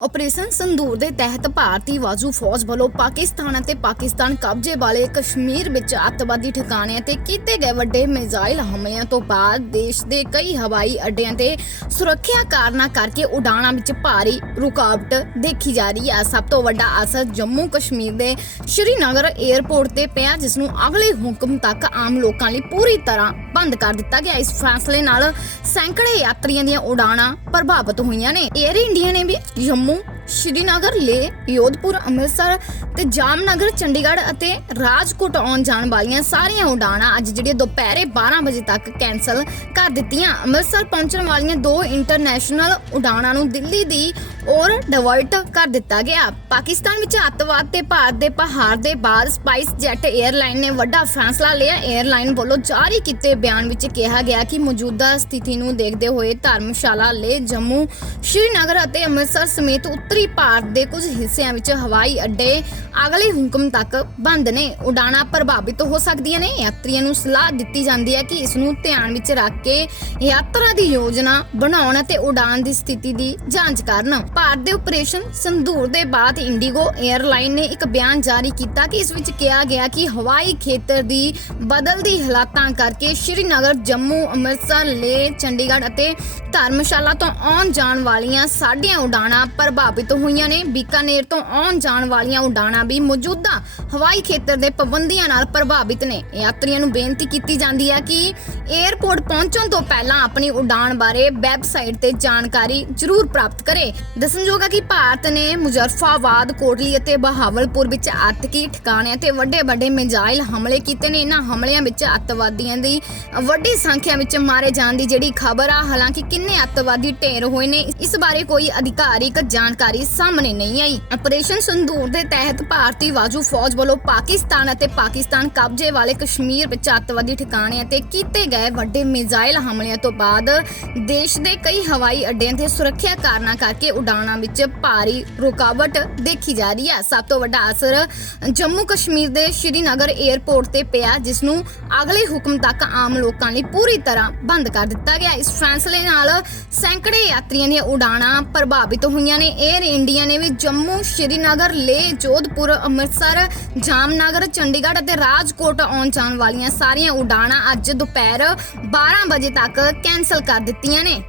Operation ਸੰਦੂਰ ਦੇ ਤਹਿਤ ਭਾਰਤੀ ਵਾਜੂ ਫੌਜ ਵੱਲੋਂ ਪਾਕਿਸਤਾਨ ਅਤੇ ਪਾਕਿਸਤਾਨ ਕਬਜ਼ੇ ਵਾਲੇ ਕਸ਼ਮੀਰ ਵਿੱਚ ਅੱਤਵਾਦੀ ਠਿਕਾਣਿਆਂ ਤੇ ਕੀਤੇ ਗਏ ਵੱਡੇ ਮਿਜ਼ਾਈਲ ਹਮਲਿਆਂ ਤੋਂ ਬਾਅਦ ਦੇਸ਼ ਦੇ ਕਈ ਹਵਾਈ ਅੱਡਿਆਂ ਤੇ ਸੁਰੱਖਿਆ ਕਾਰਨਾਂ ਕਰਕੇ ਉਡਾਣਾਂ ਵਿੱਚ ਭਾਰੀ ਰੁਕਾਵਟ ਦੇਖੀ ਜਾ ਰਹੀ ਹੈ। ਸਭ ਤੋਂ ਵੱਡਾ ਅਸਰ ਜੰਮੂ ਕਸ਼ਮੀਰ ਦੇ ਸ਼੍ਰੀਨਗਰ 에ਅਰਪੋਰਟ ਤੇ ਪਿਆ, ਜਿਸ ਨੂੰ ਅਗਲੇ ਹੁਕਮ ਤੱਕ ਆਮ ਲੋਕਾਂ ਲਈ ਪੂਰੀ ਤਰ੍ਹਾਂ ਬੰਦ ਕਰ ਦਿੱਤਾ ਗਿਆ। ਇਸ ਫੈਸਲੇ ਨਾਲ ਸੈਂਕੜੇ ਯਾਤਰੀਆਂ ਦੀਆਂ ਉਡਾਣਾਂ ਪ੍ਰਭਾਵਿਤ ਹੋਈਆਂ ਨੇ। 에ਅਰ ਇੰਡੀਆ ਨੇ ਵੀ ਜੰਮੂ ਸ਼੍ਰੀਨਗਰ ਲੇ ਯੋਧਪੁਰ, ਅੰਮ੍ਰਿਤਸਰ ਤੇ ਜਾਮਨਗਰ, ਚੰਡੀਗੜ੍ਹ ਅਤੇ ਰਾਜਕੋਟ ਆਉਣ ਜਾਣ ਵਾਲੀਆਂ ਸਾਰੀਆਂ ਉਡਾਣਾਂ ਅੱਜ ਜਿਹੜੀਆਂ ਦੁਪਹਿਰੇ 12 ਵਜੇ ਤੱਕ ਕੈਨਸਲ ਕਰ ਦਿੱਤੀਆਂ। ਅੰਮ੍ਰਿਤਸਰ ਪਹੁੰਚਣ ਵਾਲੀਆਂ ਦੋ ਇੰਟਰਨੈਸ਼ਨਲ ਉਡਾਣਾਂ ਨੂੰ ਦਿੱਲੀ ਦੀ ਔਰ ਡਿਵਰਟ ਕਰ ਦਿੱਤਾ ਗਿਆ। ਪਾਕਿਸਤਾਨ ਵਿੱਚ ਅੱਤਵਾਦ ਤੇ ਭਾਰਤ ਦੇ ਪਹਾੜ ਦੇ ਬਾਅਦ ਸਪਾਈਸ ਜੈਟ 에ਅਰਲਾਈਨ ਨੇ ਵੱਡਾ ਫੈਸਲਾ ਲਿਆ। 에ਅਰਲਾਈਨ ਵੱਲੋਂ ਜਾਰੀ ਕੀਤੇ ਬਿਆਨ ਵਿੱਚ ਕਿਹਾ ਗਿਆ ਕਿ ਮੌਜੂਦਾ ਸਥਿਤੀ ਨੂੰ ਦੇਖਦੇ ਹੋਏ ਧਰਮਸ਼ਾਲਾ ਲੇ ਜੰਮੂ, ਸ਼੍ਰੀਨਗਰ ਅਤੇ ਅੰਮ੍ਰਿਤਸਰ ਸਮੇਤ ਉੱਤਰੀ ਭਾਰਤ ਦੇ ਕੁਝ ਹਿੱਸਿਆਂ ਵਿੱਚ ਹਵਾਈ ਅੱਡੇ ਅਗਲੇ ਹੁਕਮ ਤੱਕ ਬੰਦ ਨੇ। ਉਡਾਣਾਂ ਪ੍ਰਭਾਵਿਤ ਹੋ ਸਕਦੀਆਂ ਨੇ। ਯਾਤਰੀਆਂ ਨੂੰ ਸਲਾਹ ਦਿੱਤੀ ਜਾਂਦੀ ਹੈ ਕਿ ਇਸ ਨੂੰ ਧਿਆਨ ਵਿੱਚ ਰੱਖ ਕੇ ਯਾਤਰਾ ਦੀ ਯੋਜਨਾ ਬਣਾਉਣ ਅਤੇ ਉਡਾਣ ਦੀ ਸਥਿਤੀ ਦੀ ਜਾਂਚ ਕਰਨ। ਭਾਰਤ ਦੇ ਆਪਰੇਸ਼ਨ ਸੰਦੂਰ ਦੇ ਬਾਅਦ ਇੰਡੀਗੋ 에ਅਰਲਾਈਨ ਨੇ ਇੱਕ ਬਿਆਨ ਜਾਰੀ ਕੀਤਾ ਕਿ ਇਸ ਵਿੱਚ ਕਿਹਾ ਗਿਆ ਕਿ ਹਵਾਈ ਖੇਤਰ ਦੀ ਬਦਲਦੀ ਹਾਲਾਤਾਂ ਕਰਕੇ ਸ਼੍ਰੀਨਗਰ, ਜੰਮੂ, ਅੰਮ੍ਰਿਤਸਰ, ਲੇਹ, ਚੰਡੀਗੜ੍ਹ ਅਤੇ ਧਰਮਸ਼ਾਲਾ ਤੋਂ ਆਉਣ ਜਾਣ ਵਾਲੀਆਂ ਸਾਡੀਆਂ ਉਡਾਣਾਂ ਪ੍ਰਭਾਵਿਤ ਹੋਈਆਂ ਨੇ। ਬੀਕਾਨੇਰ ਤੋਂ ਆਉਣ ਜਾਣ ਵਾਲੀਆਂ ਉਡਾਣਾਂ ਵੀ ਮੌਜੂਦਾ ਹਵਾਈ ਖੇਤਰ ਦੇ ਪਾਬੰਦੀਆਂ ਨਾਲ ਪ੍ਰਭਾਵਿਤ ਨੇ। ਯਾਤਰੀਆਂ ਨੂੰ ਬੇਨਤੀ ਕੀਤੀ ਜਾਂਦੀ ਹੈ ਕਿ 에ਅਰਪੋਰਟ ਪਹੁੰਚਣ ਤੋਂ ਪਹਿਲਾਂ ਆਪਣੀ ਉਡਾਣ ਬਾਰੇ ਵੈਬਸਾਈਟ ਤੇ ਜਾਣਕਾਰੀ ਜ਼ਰੂਰ ਪ੍ਰਾਪਤ ਕਰੇ। ਦੱਸਣਯੋਗ ਹੈ ਕਿ ਭਾਰਤ ਨੇ ਮੁਜ਼ੱਫਰਾਬਾਦ, ਕੋਟਲੀ ਅਤੇ ਬਹਾਵਲਪੁਰ ਵਿੱਚ ਆਤਕੀ ਠਿਕਾਣਿਆਂ ਤੇ ਵੱਡੇ ਵੱਡੇ ਮਿਜ਼ਾਈਲ ਹਮਲੇ ਕੀਤੇ ਨੇ। ਇਹਨਾਂ ਹਮਲਿਆਂ ਵਿੱਚ ਅੱਤਵਾਦੀਆਂ ਦੀ ਵੱਡੀ ਸੰਖਿਆ ਵਿੱਚ ਮਾਰੇ ਜਾਣ ਦੀ ਜਿਹੜੀ ਖਬਰ ਆ, ਹਾਲਾਂਕਿ ਕਿੰਨੇ ਅੱਤਵਾਦੀ ਢੇਰ ਹੋਏ ਨੇ, ਇਸ ਬਾਰੇ ਕੋਈ ਅਧਿਕਾਰਿਕ ਜਾਣਕਾਰੀ ਸਾਹਮਣੇ ਨਹੀਂ ਆਈ। ਆਪਰੇਸ਼ਨ ਸੰਦੂਰ ਦੇ ਤਹਿਤ ਭਾਰਤੀ ਵਾਜੂ ਫੌਜ ਵੱਲੋਂ ਪਾਕਿਸਤਾਨ ਅਤੇ ਪਾਕਿਸਤਾਨ ਕਬਜ਼ੇ ਵਾਲੇ ਕਸ਼ਮੀਰ ਵਿੱਚ ਅੱਤਵਾਦੀ ਠਿਕਾਣਿਆਂ ਤੇ ਕੀਤੇ ਗਏ ਵੱਡੇ ਮਿਜ਼ਾਈਲ ਹਮਲਿਆਂ ਤੋਂ ਬਾਅਦ ਦੇਸ਼ ਦੇ ਕਈ ਹਵਾਈ ਅੱਡਿਆਂ ਤੇ ਸੁਰੱਖਿਆ ਕਾਰਨਾਂ ਕਰਕੇ ਉਡਾਣਾਂ ਵਿੱਚ ਭਾਰੀ ਰੁਕਾਵਟ ਦੇਖੀ ਜਾ ਰਹੀ ਹੈ। ਸਭ ਤੋਂ ਵੱਡਾ ਅਸਰ ਜੰਮੂ ਕਸ਼ਮੀਰ ਦੇ ਸ਼੍ਰੀਨਗਰ 에ਅਰਪੋਰਟ ਤੇ ਪਿਆ, ਜਿਸ ਨੂੰ ਅਗਲੇ ਹੁਕਮ ਤੱਕ ਆਮ ਲੋਕਾਂ ਲਈ ਪੂਰੀ ਤਰ੍ਹਾਂ ਬੰਦ ਕਰ ਦਿੱਤਾ ਗਿਆ। ਇਸ ਫੈਸਲੇ ਨਾਲ ਸੈਂਕੜੇ ਯਾਤਰੀਆਂ ਦੀਆਂ ਉਡਾਣਾਂ ਪ੍ਰਭਾਵਿਤ ਹੋਈਆਂ ਨੇ। 에 ਏਅਰ ਇੰਡੀਆ ਨੇ ਵੀ ਜੰਮੂ ਸ਼੍ਰੀਨਗਰ, ਲੇਹ, ਜੋਧਪੁਰ, ਅੰਮ੍ਰਿਤਸਰ, ਜਾਮਨਗਰ, ਚੰਡੀਗੜ੍ਹ ਅਤੇ ਰਾਜਕੋਟ ਆਉਣ ਜਾਣ ਵਾਲੀਆਂ ਸਾਰੀਆਂ ਉਡਾਣਾਂ ਅੱਜ ਦੁਪਹਿਰ 12 ਵਜੇ ਤੱਕ ਕੈਨਸਲ ਕਰ ਦਿੱਤੀਆਂ ਨੇ।